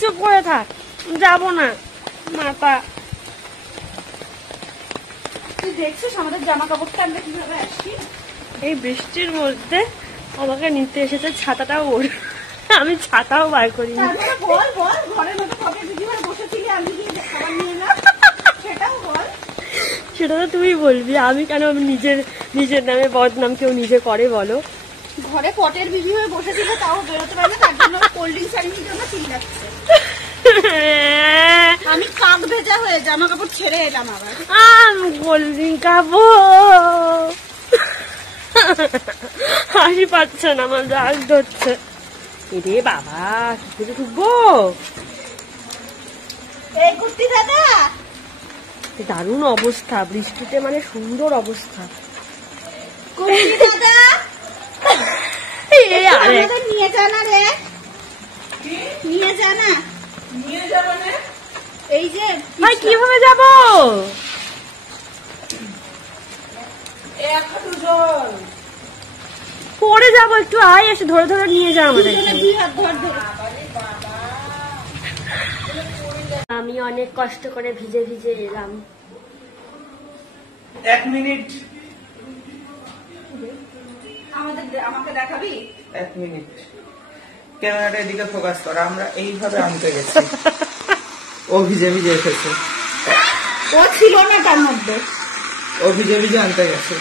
চুপ করে থাক, যাবো না মাথা। তুই দেখছিস আমাদের জামা কাপড়টা আমরা কিভাবে আসছি? এই বৃষ্টির মধ্যে আমাকে নিতে এসেছে, ছাতাটাও ওর, আমি ছাতাও বার করিনি। বল বল, ঘরের মধ্যে কবে দিদি ভাই বসেছিলি, আমি কি খাবার নিয়ে এলাম সেটাও বল। সেটা তো তুই বলবি, আমি কেন? আমি নিজের নামে বদনাম কেউ নিজে করে বলো? ঘরে পটের বিজি হয়ে বসেছিল, তাও বেরোতে পারবে, তার জন্য কোল্ড ড্রিঙ্কস আনির জন্য চিল্লাচ্ছে। আমি কাক ভেজা হয়ে জামা কাপড় ছেড়ে এলাম আবার। আমি কোল্ড ড্রিঙ্ক খাবো। হাসি পাচ্ছে না, আমার রাগ ধরছে। এরে বাবা, কি করে ঢুকবো? এই কুর্তি দাদা, দারুণ অবস্থা, বৃষ্টিতে মানে সুন্দর অবস্থা। কুর্তি দাদা আমাদের নিয়ে জানা রে, নিয়ে জানা, নিয়ে যাবো না। এই যে ভাই কিভাবে যাবো? পরে যাবো, একটু আয়, এসে ধরে ধরে নিয়ে যা আমাদের। আমি অনেক কষ্ট করে ভিজে ভিজে এলাম। 1 মিনিট, আমাকে দেখাবি 1 মিনিট। ক্যামেরাটা এদিকে ফোকাস কর। আমরা এইভাবে আনতে গেছি, ও ভিজে ভিজে এসেছে। ও ছিল না তার মধ্যে, ও ভিজে ভিজে আনতে গেছে।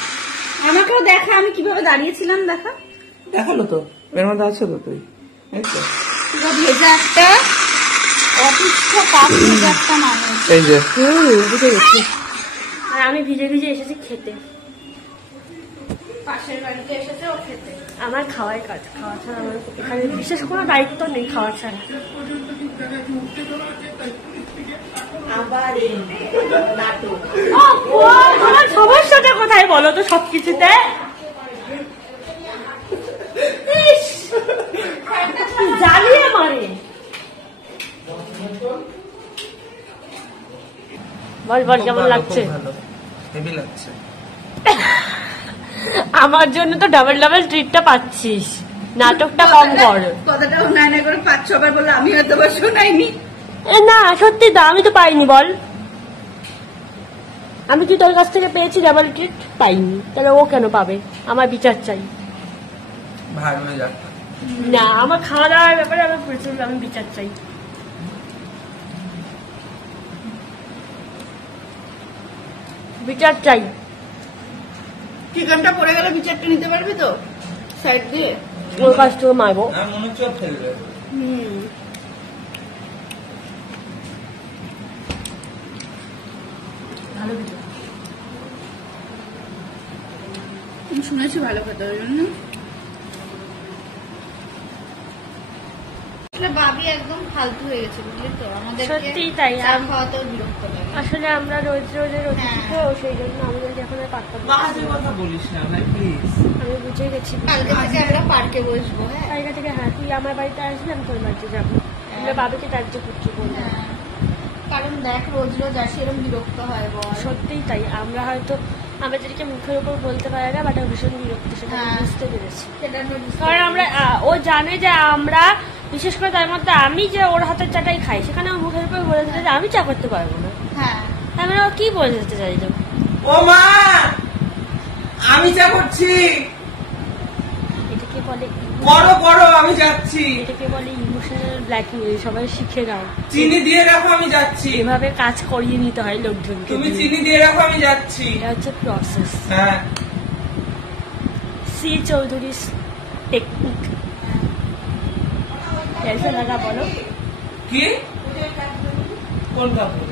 আমাকেও দেখা, আমি কিভাবে দাঁড়িয়েছিলাম দেখা। দেখালো তো, এর মধ্যে আছো তো তুই, এই তো। পুরো ভেজা একটা অতিষ্ঠ কাক ভেজা একটা মানুষ। এই যে বুঝে গেছি। আর আমি ভিজে ভিজে এসেছি খেতে, পাশের বাড়িতে এসেছে ও খেতে। আমার খাওয়ার কাজ, খাওয়া ছাড়া আমার এখানে বিশেষ কোনো দায়িত্ব নেই খাওয়া ছাড়া। আমার সমস্যাটা কোথায় বলো তো সবকিছুতে? জ্বালিয়ে মারে। বল বল, কেমন লাগছে? হেভি লাগছে। আমার জন্য তো ডাবল ডাবল ট্রিটটা পাচ্ছিস, নাটকটা কম কর। কথাটা উন্নয়ন করে 5-6 বার বললো, আমি হয়তো বা শোনাইনি। না সত্যি তো, আমি তো পাইনি। বল, আমি কি তোর কাছ থেকে পেয়েছি ডাবল ট্রিট? পাইনি, তাহলে ও কেন পাবে? আমার বিচার চাই। ভার হয়ে যাক না, আমার খাওয়া দাওয়ার ব্যাপারে আমি প্রচুর, আমি বিচার চাই। বিচার চাই। চিকেনটা পড়ে গেলে বিচারটা নিতে পারবি তো সাইড দিয়ে? ওর কাছ থেকে মারবো। মনে হচ্ছে ফেলবে। ভালো বিচার। আমি শুনেছি ভালো কথা, ওই জন্য ভাবি একদম ফালতু হয়ে গেছে, বুঝলি তো? আমাদের সত্যিই তাই, খাওয়াতেও বিরক্ত লাগে। আসলে আমরা রোজ রোজ অতিথি, সেই জন্য আমাদের এখন আর পাত্তা দিই না। বাজে কথা বলিস না ভাই, প্লিজ। আমি বুঝে গেছি, কালকে থেকে আমরা পার্কে বসবো। হ্যাঁ, জায়গা থেকে। হ্যাঁ, তুই আমার বাড়িতে আসবি, আমি তোর বাড়িতে যাবো। আমরা বাবাকে ত্যায্য পুত্র বলবো। কারণ দেখ রোজ রোজ আসি, এরকম বিরক্ত হয় বল। সত্যিই তাই, আমরা হয়তো আমাদেরকে মুখের উপর বলতে পারে না, বাট ভীষণ বিরক্ত, সেটা আমি বুঝতে পেরেছি। কারণ আমরা, ও জানে যে আমরা, বিশেষ করে তার মধ্যে আমি যে ওর হাতের চাটাই খাই, সেখানে আমার মুখের উপর বলে দিতে যে আমি চা করতে পারবো না। হ্যাঁ, আমি ও কি বলে দিতে চাইতো? ও মা, আমি চা করছি। এটাকে বলে করো করো, আমি যাচ্ছি। এটাকে বলে ইমোশনাল ব্ল্যাকমেল। সবাই শিখে নাও, চিনি দিয়ে রাখো, আমি যাচ্ছি। এভাবে কাজ করিয়ে নিতে হয় লোকজনকে। তুমি চিনি দিয়ে রাখো, আমি যাচ্ছি। এটা হচ্ছে প্রসেস। হ্যাঁ, সি চৌধুরীর টেকনিক। कैसा लगा बोलो? কি কোন কাপড়?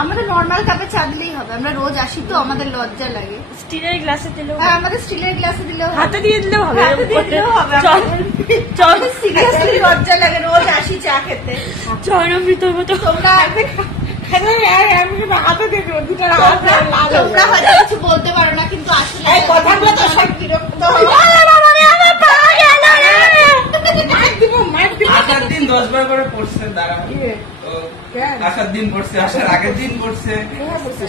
আমাদের নরমাল কাপে চা দিলেই হবে, আমরা রোজ আসি তো, আমাদের লজ্জা লাগে। স্টিলের গ্লাসে দিলেও, হ্যাঁ, আমাদের স্টিলের গ্লাসে দিলেও, হাতে দিয়ে দিলেও হবে। চল, সিরিয়াসলি লজ্জা লাগে, রোজ আসি চা খেতে। চরমৃতর মতো তোমরা তোমরা হয়তো কিছু বলতে পারো না, কিন্তু আসলে কথাগুলো তো সব বিরক্ত হয়। আসার দিন 10 বার করে পড়ছেন, দাঁড়া। আসার দিন পড়ছে, আসার আগের দিন পড়ছে।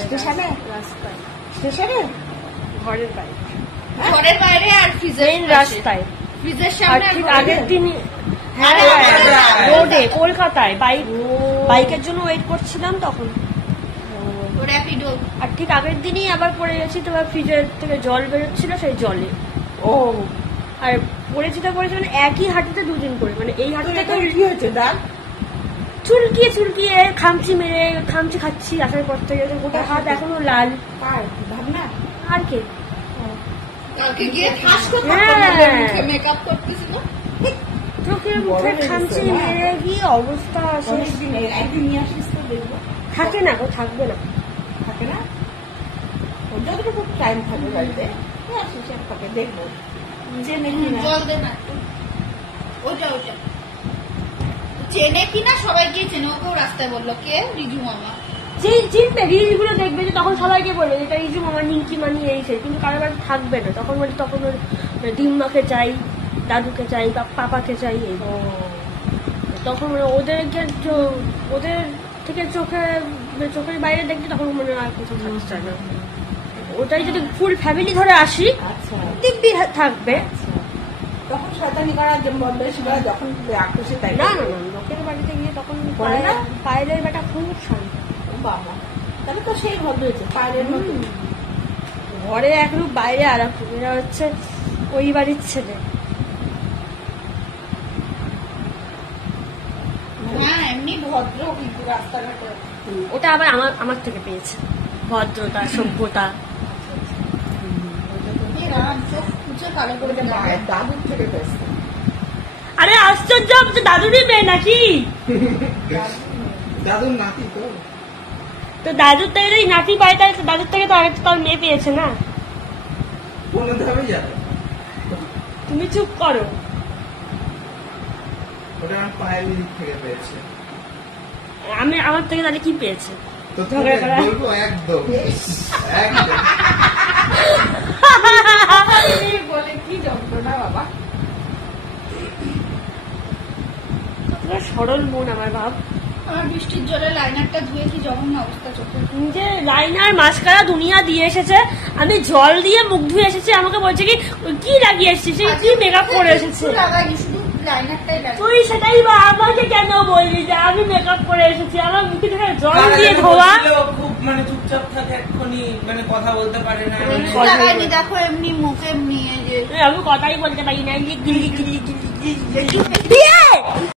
স্টেশনে, রাস্তায়, স্টেশনে, ঘরের বাইরে, ঘরের বাইরে আর ফ্রিজের রাস্তায়, ফ্রিজের আর সামনে, ঠিক আগের দিন। রোডে কলকাতায় বাইকের জন্য ওয়েট করছিলাম তখন। র্যাপিডো। আর ঠিক আগের দিনই আবার পড়ে গেছি, তো ফ্রিজের থেকে জল বেরোচ্ছিল সেই জলে। ও আর পড়েছি মানে একই হাঁটুতে দুদিন করে, মানে এই হাঁটুতে তো কি হয়েছে দাগ? চুলকিয়ে খামচি খাচ্ছি আসার পর থেকে, গোটা হাত এখনো লাল। ভাবনা আর কে কালকে গিয়ে ঠাস করে হ্যাঁ। মুখে মেকআপ করতেছিল। চোখের মুখে খামচি মেরে কি অবস্থা আছে। একদিন নিয়ে আসিস তো দেখবো। থাকে না গো, থাকবে না। থাকে না, যতটুকু টাইম থাকে বাড়িতে নিয়ে আসিস এক পাকে, দেখবো চেনে কিনা। জল দে না একটু। ওটা চেনে কিনা, সবাই গিয়ে চেনে। ওকেও রাস্তায় বললো কে, রিজু মামা। চিনবে রিল গুলো দেখবে যে তখন সবাইকে বলবে এটা রিজু মামা, নিমকি মানি এই সেই, কিন্তু কারোর বাড়ি থাকবে না তখন। বলে তখন ওর ডিম্মাকে চাই, দাদুকে চাই, বা পাপাকে চাই, এই তখন মানে ওদের থেকে চোখের বাইরে দেখলে তখন মনে হয় কোথাও থাকতে চায় না। ওটাই যদি ফুল ফ্যামিলি ধরে আসি আচ্ছা দিব্যি থাকবে। তখন শয়তানি করার জন্য বেশি করে, যখন আক্রোশে তাই না না না, লোকের বাড়িতে গিয়ে তখন করে না? পায়েলের বেটা খুব শান্ত। বাবা, তাহলে তো সেই ভদ্র হয়েছে পায়ের মতো। ঘরে এক রূপ, বাইরে আর এক রূপ। এরা হচ্ছে ওই বাড়ির ছেলে। হ্যাঁ এমনি ভদ্র, কিন্তু রাস্তাঘাটে ওটা আবার আমার থেকে পেয়েছে, ভদ্রতা সভ্যতা। চোখ খুঁজে কালো করে ওটা মায়ের দাদুর থেকে পেয়েছে। আরে আশ্চর্য, দাদুরই মেয়ে নাকি? দাদুর নাতি তো। তো দাদুর থেকে যদি নাতি পায়, তাহলে দাদুর থেকে তো আরেকটা তার মেয়ে পেয়েছে না? কোনোভাবেই যাবে। তুমি চুপ করো। ওটা আমার পায়ের দিক থেকে পেয়েছে। আমার থেকে তাহলে কি পেয়েছে? তো ঝগড়া করা। বলবো একদম একদম। বলে কি যন্ত্রণা বাবা। সরল মন আমার ভাব। আমার বৃষ্টির জলে লাইনারটা ধুয়ে কি জঘন্য অবস্থা চোখে। নিজে লাইনার মাস্কারা দুনিয়া দিয়ে এসেছে, আমি জল দিয়ে মুখ ধুয়ে এসেছি। আমাকে বলছে কি লাগিয়ে এসেছিস, কি মেকআপ করে এসেছে? তুই সেটাই বা আমাকে কেন বললি যে আমি মেকআপ করে এসেছি? আমার মুখে থেকে জল দিয়ে ধোয়া। খুব মানে চুপচাপ থাকে, এক্ষুনি মানে কথা বলতে পারে না। দেখো এমনি মুখে নিয়ে যে আমি কথাই বলতে পারি না।